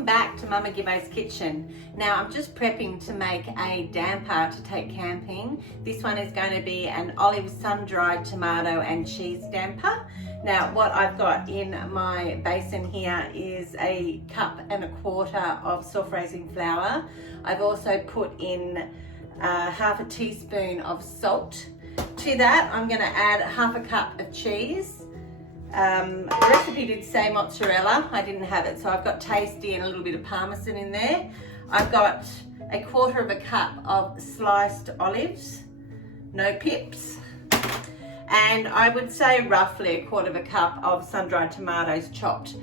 Welcome back to Mama Gibbo's kitchen. Now I'm just prepping to make a damper to take camping. This one is going to be an olive sun-dried tomato and cheese damper. Now what I've got in my basin here is a 1.25 cups of self-raising flour. I've also put in half a teaspoon of salt. To that I'm going to add half a cup of cheese. The recipe did say mozzarella, I didn't have it, so I've got tasty and a little bit of parmesan in there. I've got 1/4 cup of sliced olives, no pips, and I would say roughly 1/4 cup of sun-dried tomatoes chopped.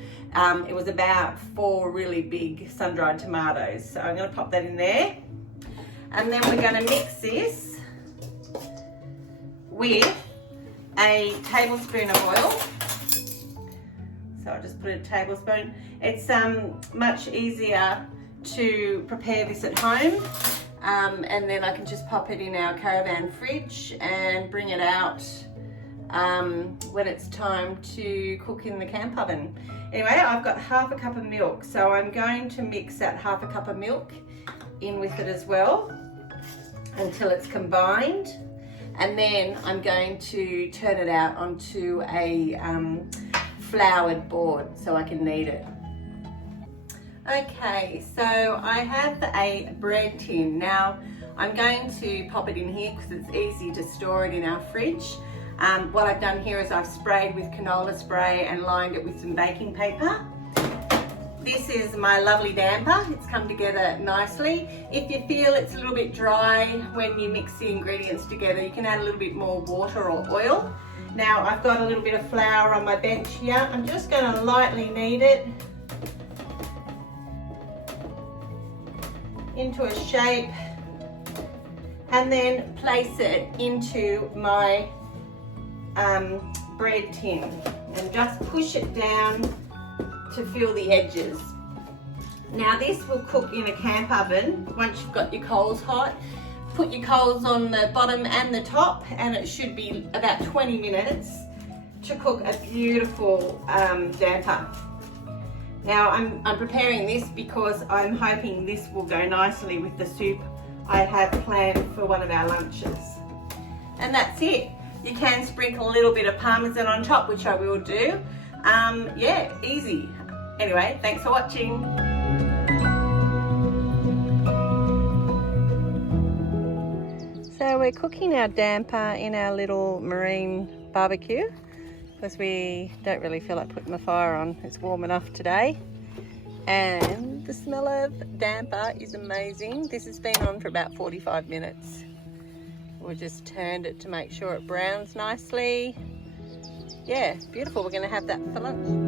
It was about 4 really big sun-dried tomatoes, so I'm going to pop that in there. And then we're going to mix this with a tablespoon of oil. So I'll just put a tablespoon. It's much easier to prepare this at home, and then I can just pop it in our caravan fridge and bring it out when it's time to cook in the camp oven. Anyway, I've got half a cup of milk, so I'm going to mix that half a cup of milk in with it as well until it's combined, and then I'm going to turn it out onto a floured board so I can knead it. Okay, so I have a bread tin. Now I'm going to pop it in here because it's easy to store it in our fridge. What I've done here is I've sprayed with canola spray and lined it with some baking paper. This is my lovely damper. It's come together nicely. If you feel it's a little bit dry when you mix the ingredients together, you can add a little bit more water or oil. Now I've got a little bit of flour on my bench here. I'm just going to lightly knead it into a shape and then place it into my bread tin and just push it down to fill the edges. Now this will cook in a camp oven once you've got your coals hot. Put your coals on the bottom and the top, and it should be about 20 minutes to cook a beautiful damper. Now I'm preparing this because I'm hoping this will go nicely with the soup I have planned for one of our lunches. And that's it. You can sprinkle a little bit of parmesan on top, which I will do. Yeah, easy. Anyway, thanks for watching. So we're cooking our damper in our little marine barbecue because we don't really feel like putting the fire on. It's warm enough today. And the smell of damper is amazing. This has been on for about 45 minutes. We just turned it to make sure it browns nicely. Yeah, beautiful. We're going to have that for lunch.